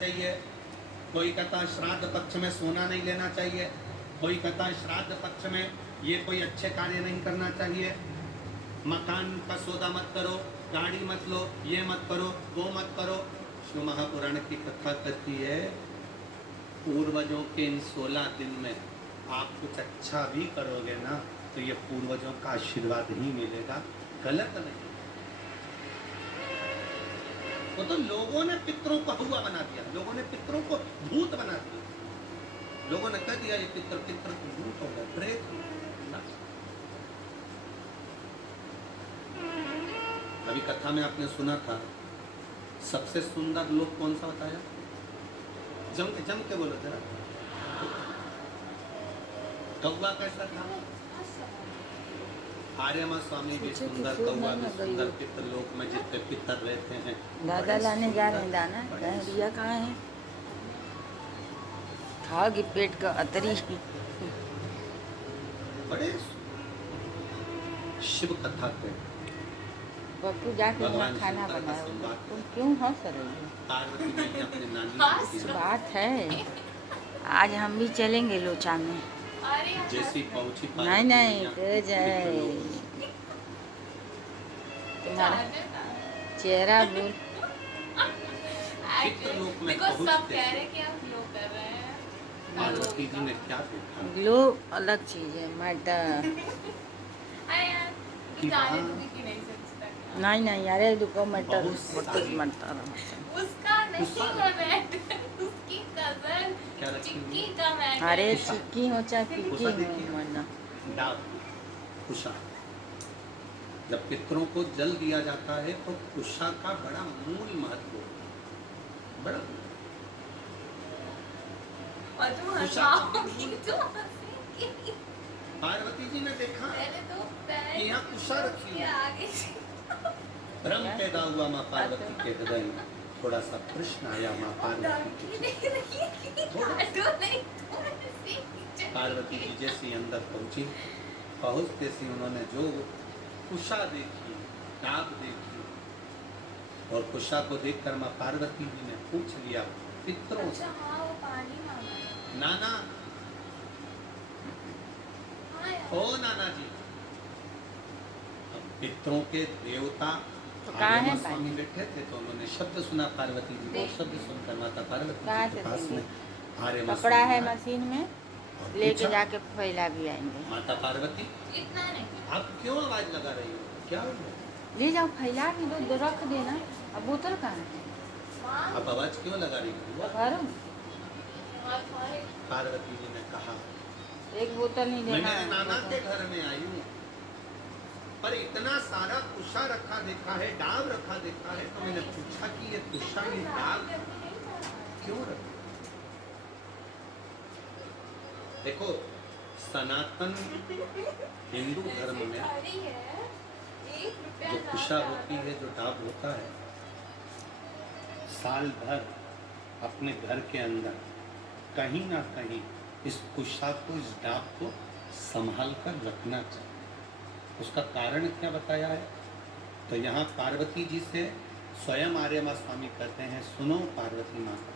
चाहिए, कोई कहता है श्राद्ध पक्ष में सोना नहीं लेना चाहिए, कोई कहता है श्राद्ध पक्ष में ये कोई अच्छे कार्य नहीं करना चाहिए, मकान का सौदा मत करो, गाड़ी मत लो, ये मत करो, वो मत करो। शिव महापुराण की कथा कहती है पूर्वजों के इन 16 दिन में आप कुछ अच्छा भी करोगे ना तो ये पूर्वजों का आशीर्वाद ही मिलेगा, गलत नहीं। वो तो लोगों ने पितरों को हुआ बना दिया, लोगों ने पितरों को भूत बना दिया, लोगों ने कह दिया ये पितर पितर भूत हो गए, प्रेत हो गए। अभी कथा में आपने सुना था सबसे सुंदर लोक कौन सा बताया? जम के बोलो जरा, कौवा कैसा था? आर्यमा स्वामी भी सुंदर, कौवा भी सुंदर, पितरलोक में जितने पितर रहते हैं। दादा लाने जा रहे हैं दाना, दिया कहाँ है? खाओगी पेट का अतरी। बड़े शिव कथा पे पप्पू जाके वहाँ खाना बनाया, तुम क्यों हंस रही हो? पार्वती जी अपने नानी बात है आज हम भी चलेंगे लोचा में। जैसी पहुंची नहीं तो जाए तुम्हारा चेहरा बोल। पितरलोक में पहुंचते पार्वती जी ने क्या देखा? ग्लो अलग चीज है, मैटर नहीं यार दुको मैटर मरता उसका नहीं है मैटर, उसकी कजन चिक्की का मैटर। अरे चिक्की हो चाहे पिक्की हो मरना। कुशा जब पितरों को जल दिया जाता है तो कुशा का बड़ा मूल महत्व बड़ा। और तुम हंसाओगी तो पार्वती जी ने देखा कि यहाँ कुशा रखी है, भ्रम पैदा हुआ माँ पार्वती के हृदय में, थोड़ा सा प्रश्न आया माँ पार्वती के। पार्वती जी जैसी अंदर पहुंचते सी उन्होंने जो कुशा देखी, डाब देखी, और कुशा को देखकर माँ पार्वती जी ने पूछ लिया पितरों से, नाना ओ नाना जी, पितरों के देवता आर्यमा स्वामी बैठे थे तो उन्होंने शब्द सुना पार्वती जी को, शब्द सुनकर माता पार्वती जी के पास में आर्यमा कपड़ा है मशीन में लेके जाके फैला भी आएंगे। माता पार्वती आप क्यों आवाज लगा रही हो? क्या ले जाओ फैला भी दो, रख देना। अब बोतल कहाँ है? आप आवाज क्यों लगा रही हो? पार्वती जी ने कहा एक बोतल नहीं देना। मैं नाना के घर में आई हूँ पर इतना सारा कुशा रखा देखा है, डाब रखा देखा है, तो मैंने पूछा कि ये कुशा में डाब क्यों रखा? देखो सनातन हिंदू धर्म में जो कुशा होती है, जो डाब होता है, साल भर अपने घर के अंदर कहीं ना कहीं इस कुशा को, इस डाब को संभाल कर रखना चाहिए। उसका कारण क्या बताया है? तो यहाँ पार्वती जी से स्वयं आर्यमा स्वामी कहते हैं, सुनो पार्वती माता,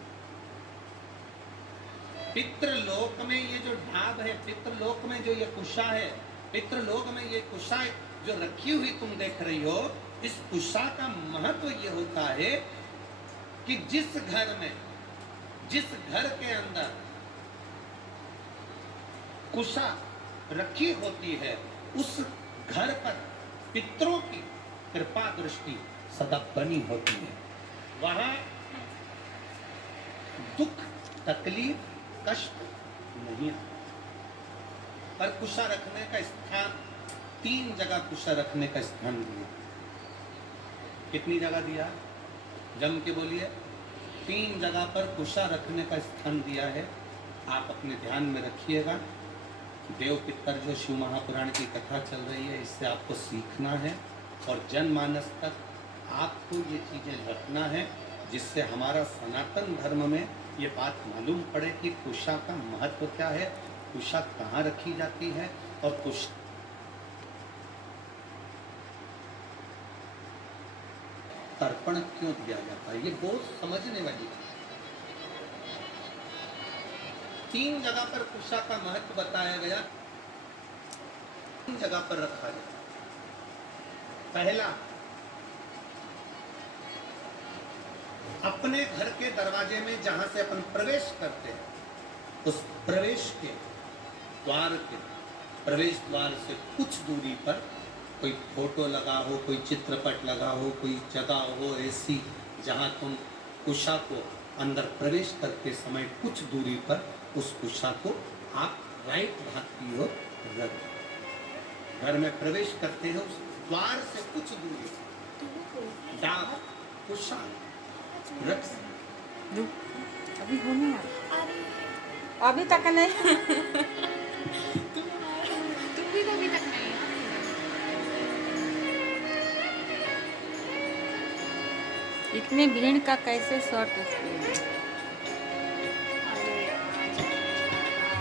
पितृलोक में ये जो ढाब है, पितृलोक में जो ये कुशा है, पितृलोक में ये कुशा जो रखी हुई तुम देख रही हो, इस कुशा का महत्व ये होता है कि जिस घर में, जिस घर के अंदर कुशा रखी होती है उस घर पर पितरों की कृपा दृष्टि सदा बनी होती है। वहां दुख, तकलीफ, कष्ट नहीं आता। पर कुशा रखने का स्थान 3 जगह कुशा रखने का स्थान दिया। कितनी जगह दिया? जम के बोलिए। 3 जगह पर कुशा रखने का स्थान दिया है। आप अपने ध्यान में रखिएगा। देव पितर जो शिव महापुराण की कथा चल रही है, इससे आपको सीखना है और जनमानस तक आपको ये चीज़ें रखना है, जिससे हमारा सनातन धर्म में ये बात मालूम पड़े कि कुशा का महत्व क्या है, कुशा कहाँ रखी जाती है और कुश तर्पण क्यों दिया जाता है। ये बहुत समझने वाली चीज़। तीन जगह पर कुशा का महत्व बताया गया, तीन जगह पर रखा जाए। पहला, अपने घर के दरवाजे में जहां से अपन प्रवेश करते हैं, उस प्रवेश के द्वार के प्रवेश द्वार से कुछ दूरी पर कोई फोटो लगा हो, कोई चित्रपट लगा हो, कोई जगह हो ऐसी जहां तुम कुशा को अंदर प्रवेश करते समय कुछ दूरी पर उस कुशा को आप राइट भाग की ओर रख दो। घर में प्रवेश करते हैं, उस द्वार से कुछ दूरी डाक कुशा रख दो। रुक, अभी होने वाला। अरे अभी तक नहीं। तुम भी तो अभी तक नहीं हो। इतने भीड़ का कैसे शॉर्ट